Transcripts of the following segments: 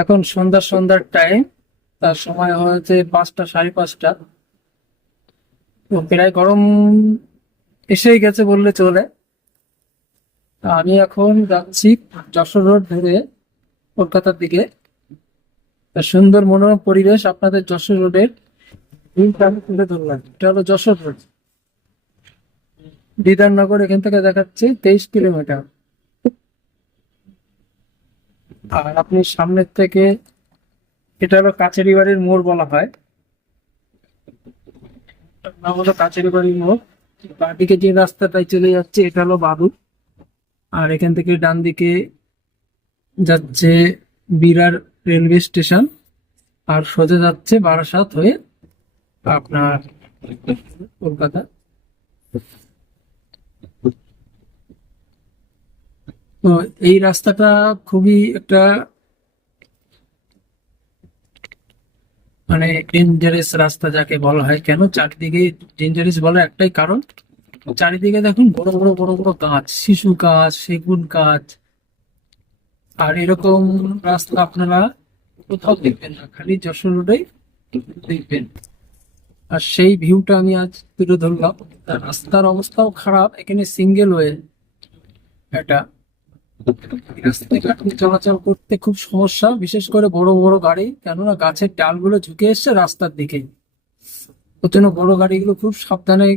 এখন সন্ধ্যার টাইম। তার সময় হয়েছে 5টা, 5:30। তো প্রায় গরম এসেই গেছে বললে চলে। তা আমি এখন যাচ্ছি যশোর রোড ধরে কলকাতার দিকে। তা সুন্দর মনোরম পরিবেশ আপনাদের যশোর রোডের ভিউটা আমি তুলে ধরলাম। এটা হলো যশোর রোড, বিধাননগর। এখান থেকে দেখাচ্ছে 23 কিলোমিটার। আর আপনি সামনের থেকে, এটা হলো কাছেরি বাড়ির মোড় বলা হয়। এটার নাম হলো কাছেরি বাড়ির মোড়। বাঁদিকে যে রাস্তাটাই চলে যাচ্ছে এটা হলো বাদুর। আর এখান থেকে ডান দিকে যাচ্ছে বিরার রেলওয়ে স্টেশন। আর সোজা যাচ্ছে বারাসাত হয়ে আপনার কলকাতা। তো এই রাস্তাটা খুবই একটা মানে ডেঞ্জারাস রাস্তা যাকে বলা হয়। কেন চারিদিকে ডেঞ্জারাস বলার একটাই কারণ, চারিদিকে দেখুন বড় বড় বড় বড় গাছ, শিশু গাছ, সেগুন গাছ। আর এরকম রাস্তা আপনারা কোথাও দেখবেন না, খালি যশোর রোডেই দেখবেন। আর সেই ভিউটা আমি আজ তুলে ধরলাম। আর রাস্তার অবস্থাও খারাপ, এখানে সিঙ্গেল ওয়ে। এটা রাস্তাঘাট চলাচল করতে খুব সমস্যা, বিশেষ করে বড় বড় গাড়ি, কেননা গাছের ডালগুলো ঝুঁকে এসছে রাস্তার দিকে। ওর জন্য বড় গাড়িগুলো খুব সাবধানে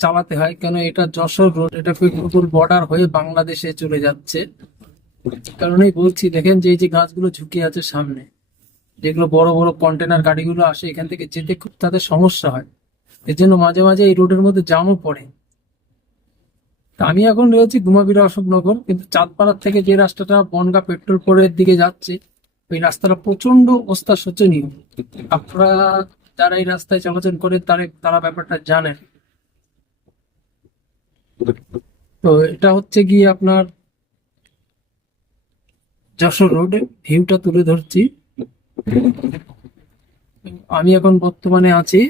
চালাতে হয়, কেন এটা যশোর রোড, এটা পিরোজপুর বর্ডার হয়ে বাংলাদেশে চলে যাচ্ছে। কারণেই বলছি, দেখেন যে এই যে গাছগুলো ঝুঁকে আছে সামনে, যেগুলো বড় বড় কন্টেনার গাড়িগুলো আসে, এখান থেকে যেতে খুব তাদের সমস্যা হয়। এর জন্য মাঝে মাঝে এই রোডের মধ্যে জামও পড়ে। তা আমি এখন রয়েছি গুমাবিরা অশোকনগর, কিন্তু চাঁদপাড়ার থেকে যে রাস্তাটা বনগা পেট্রোল পোলের দিকে যাচ্ছে, ওই রাস্তাটা প্রচন্ড অবস্থা শোচনীয়। আপনারা যারা এই রাস্তায় চলাচল করে তারা ব্যাপারটা জানেন। তো এটা হচ্ছে গিয়ে আপনার যশোর রোডে ভিউটা তুলে ধরছি। আমি এখন বর্তমানে আছি,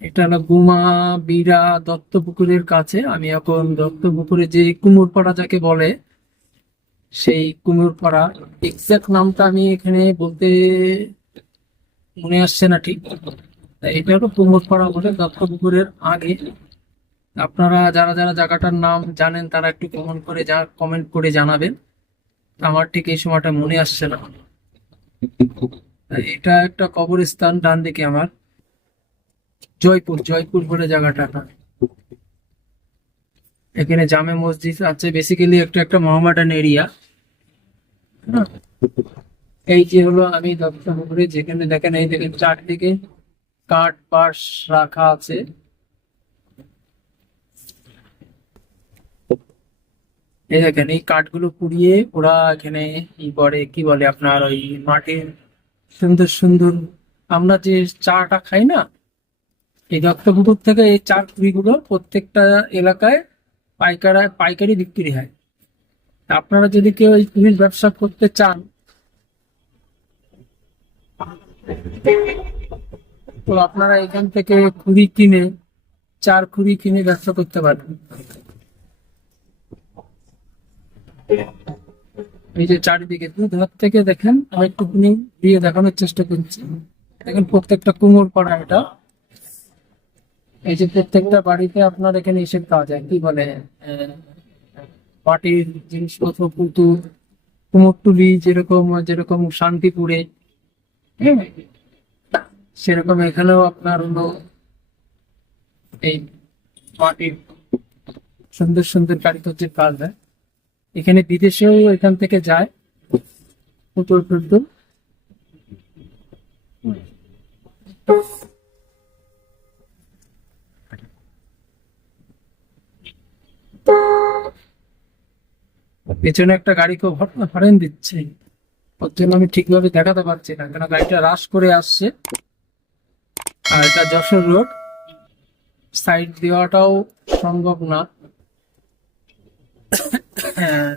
এটা হলো গুমা বিরা দত্তপুকুরের কাছে। আমি এখন দত্তপুকুরে যে কুমোরপাড়া যাকে বলে, সেই কুমোরপাড়া, এক্সাক্ট নামটা আমি এখানে বলতে মনে আসছে না ঠিক। তাই এটা হলো কুমোরপাড়া বলে, দত্তপুকুরের আগে। আপনারা যারা যারা জায়গাটার নাম জানেন তারা একটু কমেন্ট করে জানাবেন। আমার ঠিক এই সময়টা মনে আসছে না। এটা একটা কবরস্থান ডান দিকে আমার, জয়পুর জয়পুর বলে জায়গাটা। এখানে জামে মসজিদ আছে, বেসিক্যালি একটা একটা মোহামেডান এরিয়া। এই যে হলো আমি দত্তপুকুরে, যেখানে দেখেন এই দেখেন চারদিকে কাঠ বাঁশ রাখা আছে। এই দেখেন এই কাঠগুলো পুড়িয়ে ওরা এখানে কি বলে আপনার ওই মাটির সুন্দর সুন্দর, আমরা যে চাটা খাই না, এই দত্তপুকুর থেকে এই চার কুড়িগুলো প্রত্যেকটা এলাকায় পাইকারি বিক্রি হয়। আপনারা যদি কেউ এই কুড়ির ব্যবসা করতে চান, তো আপনারা এখান থেকে কুড়ি কিনে, চার কুড়ি কিনে ব্যবসা করতে পারবেন। এই যে চারিদিকে দুই ধার থেকে দেখেন, আমি একটুখানি দিয়ে দেখানোর চেষ্টা করছি। দেখেন প্রত্যেকটা কুমোর পাড়া এটা। এই যে প্রত্যেকটা বাড়িতে আপনার এখানে এসে পাওয়া যায় কি বলে মাটির জিনিসপত্র, পুতুল, কুমোরটুলি, যেরকম যেরকম শান্তিপুরে, হ্যাঁ, সেরকম এখানেও আপনার হলো এই মাটির সুন্দর সুন্দর কারিগরদের কাজ হয়। এখানে বিদেশেও এখান থেকে যায় পুতুল টুতুল। পেছনে একটা গাড়ি খুব হরেন দিচ্ছে, ওর জন্য আমি ঠিকভাবে দেখাতে পারছি না, কেন গাড়িটা রাশ করে আসছে। আর এটা যশোর রোড, সাইড দেওয়াটাও সম্ভব না। হ্যাঁ,